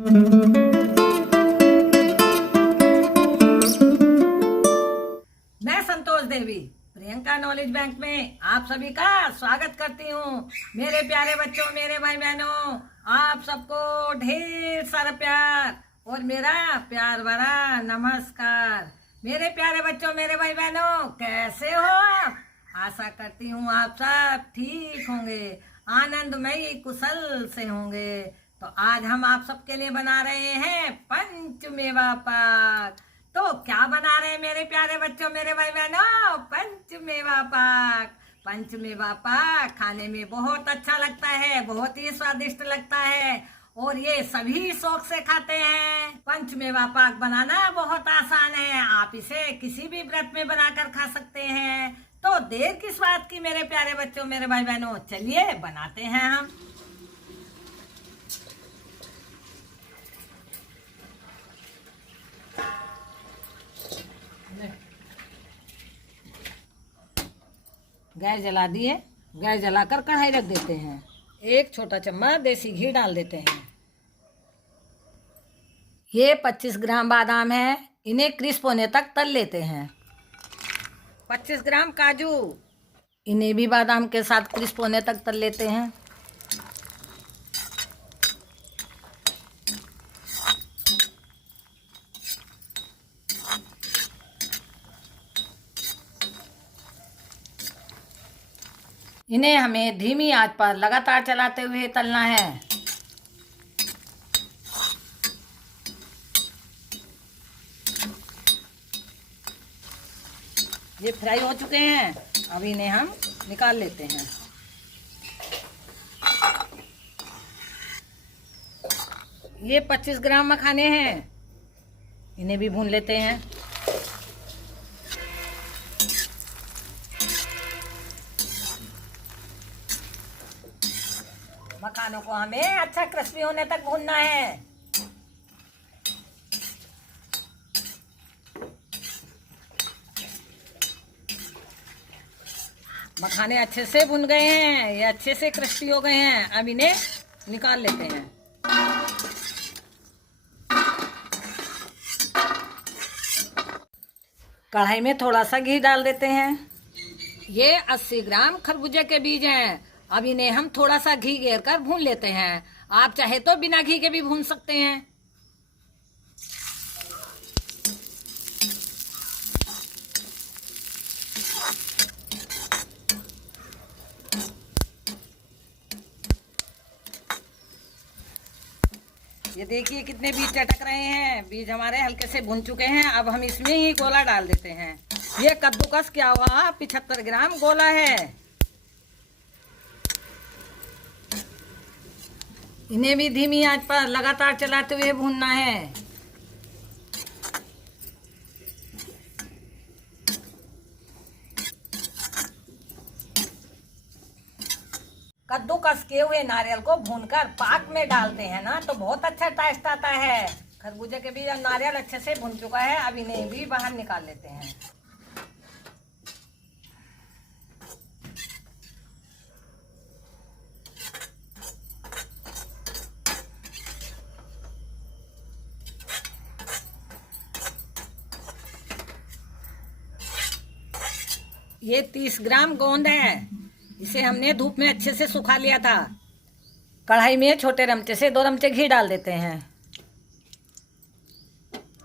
मैं संतोष देवी Priyanka knowledge bank में आप सभी का स्वागत करती हूँ। मेरे प्यारे बच्चों, मेरे भाई बहनों, आप सबको ढेर सारा प्यार और मेरा प्यार भरा नमस्कार। मेरे प्यारे बच्चों, मेरे भाई बहनों, कैसे हो आप? आशा करती हूँ आप सब ठीक होंगे, आनंदमयी कुशल से होंगे। तो आज हम आप सबके लिए बना रहे हैं पंचमेवा पाक। तो क्या बना रहे हैं मेरे प्यारे बच्चों, मेरे भाई बहनों? पंचमेवा पाक। पंचमेवा पाक खाने में बहुत अच्छा लगता है, बहुत ही स्वादिष्ट लगता है और ये सभी शौक से खाते हैं। पंचमेवा पाक बनाना बहुत आसान है, आप इसे किसी भी व्रत में बनाकर खा सकते हैं। तो देर किस बात की मेरे प्यारे बच्चों, मेरे भाई बहनों, चलिए बनाते हैं हम। गैस जला दिए, गैस जलाकर कढ़ाई रख देते हैं। एक छोटा चम्मच देसी घी डाल देते हैं। ये 25 ग्राम बादाम है, इन्हें क्रिस्प होने तक तल लेते हैं। 25 ग्राम काजू, इन्हें भी बादाम के साथ क्रिस्प होने तक तल लेते हैं। इन्हें हमें धीमी आंच पर लगातार चलाते हुए तलना है। ये फ्राई हो चुके हैं, अब इन्हें हम निकाल लेते हैं। ये 25 ग्राम मखाने हैं, इन्हें भी भून लेते हैं। मखानों को हमें अच्छा क्रिस्पी होने तक भूनना है। मखाने अच्छे से भुन गए हैं, ये अच्छे से क्रिस्पी हो गए हैं। अब इन्हें निकाल लेते हैं। कढ़ाई में थोड़ा सा घी डाल देते हैं। ये 80 ग्राम खरबूजे के बीज हैं, अब इन्हें हम थोड़ा सा घी घेर कर भून लेते हैं। आप चाहे तो बिना घी के भी भून सकते हैं। ये देखिए कितने बीज चटक रहे हैं, बीज हमारे हल्के से भुन चुके हैं। अब हम इसमें ही गोला डाल देते हैं। ये कद्दूकस किया हुआ 75 ग्राम गोला है, इन्हें भी धीमी आंच पर लगातार चलाते हुए भूनना है। कद्दूकस किए हुए नारियल को भूनकर पाक में डालते हैं ना, तो बहुत अच्छा टेस्ट आता है। खरबूजे के बीज और नारियल अच्छे से भुन चुका है, अब इन्हें भी बाहर निकाल लेते हैं। ये 30 ग्राम गोंद है, इसे हमने धूप में अच्छे से सुखा लिया था। कढ़ाई में छोटे चमचे से 2 चमचे घी डाल देते हैं।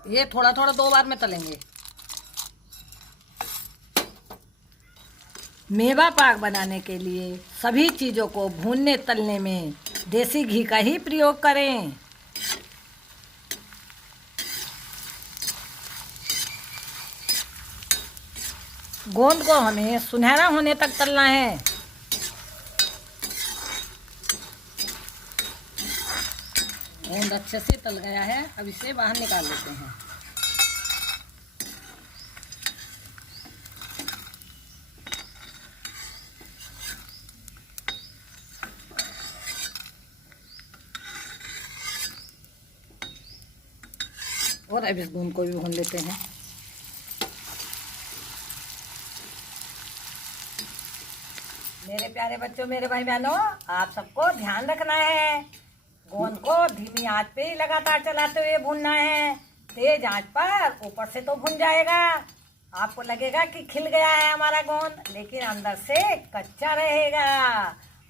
ये थोड़ा थोड़ा 2 बार में तलेंगे। मेवा पाक बनाने के लिए सभी चीज़ों को भूनने तलने में देसी घी का ही प्रयोग करें। गोंद को हमें सुनहरा होने तक तलना है। गोंद अच्छे से तल गया है, अब इसे बाहर निकाल लेते हैं। और अब इस गोंद को भी भून लेते हैं। मेरे प्यारे बच्चों, मेरे भाई बहनों, आप सबको ध्यान रखना है। गोंद को धीमी आंच पे ही लगातार चलाते हुए भूनना है। तेज आंच पर ऊपर से तो भुन जाएगा, आपको लगेगा कि खिल गया है हमारा गोंद, लेकिन अंदर से कच्चा रहेगा,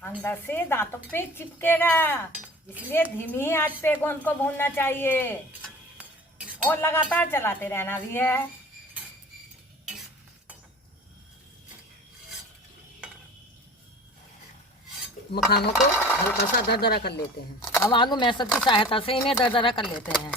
अंदर से दांतों पे चिपकेगा। इसलिए धीमी ही आंच पे गोंद को भूनना चाहिए और लगातार चलाते रहना भी है। मखानों को हल्का सा दरदरा कर लेते हैं। अब आलू मैशर की सहायता से इन्हें दरदरा कर लेते हैं।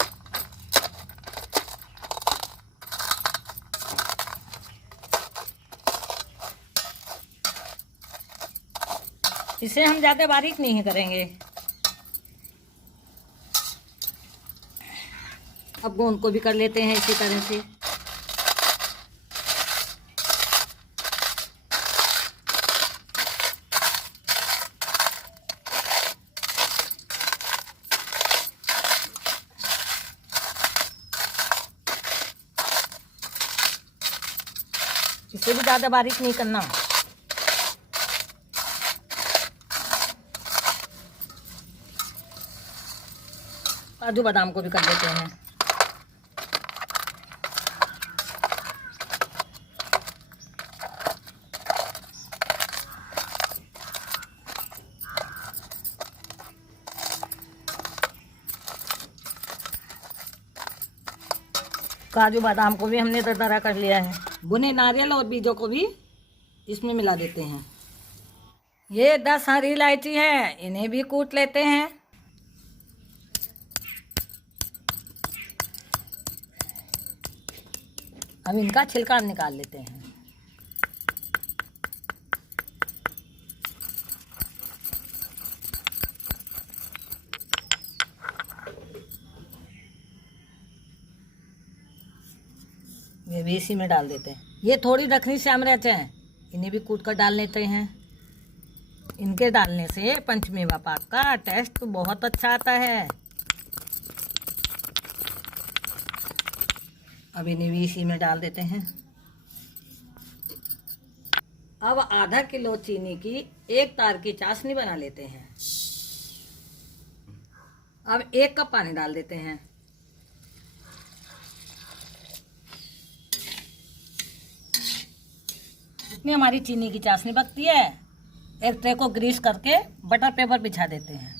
इसे हम ज़्यादा बारीक नहीं करेंगे। अब गोंद को भी कर लेते हैं इसी तरह से। इसे भी ज़्यादा बारीक नहीं करना। काजू बादाम को भी कर लेते हैं। काजू बादाम को भी हमने दरदरा कर लिया है। भुने नारियल और बीजों को भी इसमें मिला देते हैं। ये 10 हरी इलायची है, इन्हें भी कूट लेते हैं। अब इनका छिलका निकाल लेते हैं। ये भी इसी में डाल देते हैं। ये थोड़ी दखनी श्याम मिर्च है, इन्हें भी कूट कर डाल लेते हैं। इनके डालने से पंचमेवा पाक का टेस्ट बहुत अच्छा आता है। अब इन्हें भी इसी में डाल देते हैं। अब आधा किलो चीनी की 1 तार की चाशनी बना लेते हैं। अब 1 कप पानी डाल देते हैं। इतनी हमारी चीनी की चाशनी पकती है। एक ट्रे को ग्रीस करके बटर पेपर बिछा देते हैं।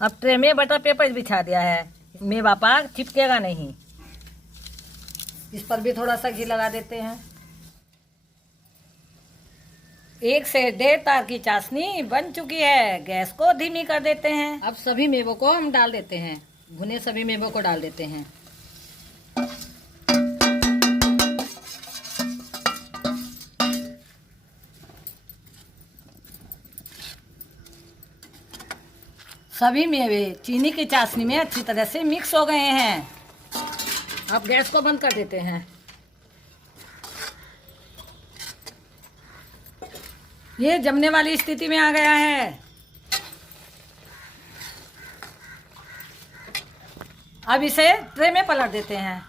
अब ट्रे में बटर पेपर बिछा दिया है, मेवा पाक चिपकेगा नहीं। इस पर भी थोड़ा सा घी लगा देते हैं। 1 से 1.5 तार की चाशनी बन चुकी है। गैस को धीमी कर देते हैं। अब सभी मेवों को हम डाल देते हैं। भुने सभी मेवों को डाल देते हैं। सभी मेवे चीनी की चाशनी में अच्छी तरह से मिक्स हो गए हैं। अब गैस को बंद कर देते हैं। ये जमने वाली स्थिति में आ गया है। अब इसे ट्रे में पलट देते हैं।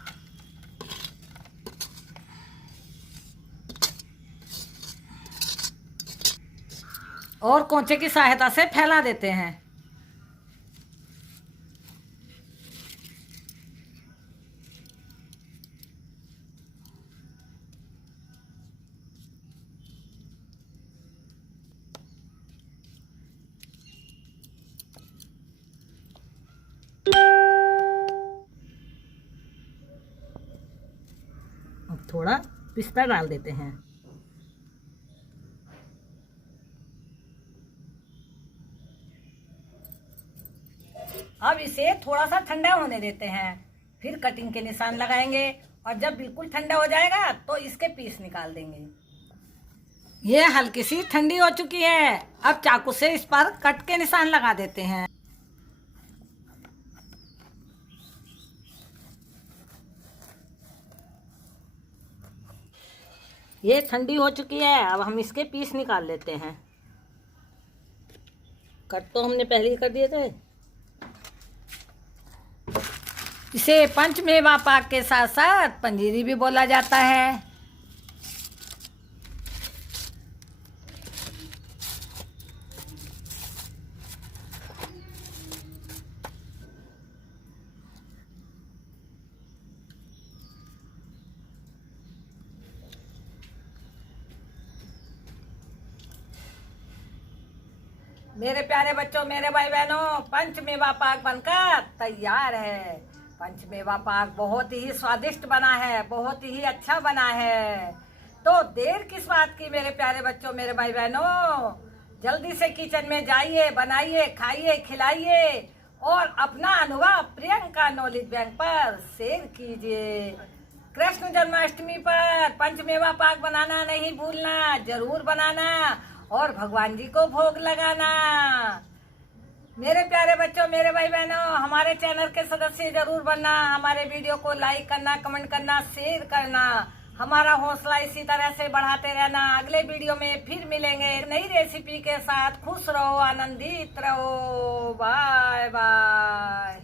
और कोंचे की सहायता से फैला देते हैं। अब थोड़ा पिस्ता डाल देते हैं। अब इसे थोड़ा सा ठंडा होने देते हैं, फिर कटिंग के निशान लगाएंगे और जब बिल्कुल ठंडा हो जाएगा तो इसके पीस निकाल देंगे। ये हल्की सी ठंडी हो चुकी है। अब चाकू से इस पर कट के निशान लगा देते हैं। ये ठंडी हो चुकी है। अब हम इसके पीस निकाल लेते हैं। कट तो हमने पहले ही कर दिए थे। इसे पंचमेवा पाक के साथ साथ पंजीरी भी बोला जाता है। मेरे प्यारे बच्चों, मेरे भाई बहनों, पंचमेवा पाक बनकर तैयार है। पंचमेवा पाक बहुत ही स्वादिष्ट बना है, बहुत ही अच्छा बना है। तो देर किस बात की मेरे प्यारे बच्चों, मेरे भाई बहनों, जल्दी से किचन में जाइए, बनाइए, खाइए, खिलाइए और अपना अनुभव प्रियंका नॉलेज बैंक पर शेयर कीजिए। कृष्ण जन्माष्टमी पर पंचमेवा पाक बनाना नहीं भूलना, जरूर बनाना और भगवान जी को भोग लगाना। मेरे प्यारे बच्चों, मेरे भाई बहनों, हमारे चैनल के सदस्य जरूर बनना, हमारे वीडियो को लाइक करना, कमेंट करना, शेयर करना, हमारा हौसला इसी तरह से बढ़ाते रहना। अगले वीडियो में फिर मिलेंगे नई रेसिपी के साथ। खुश रहो, आनंदित रहो। Bye bye.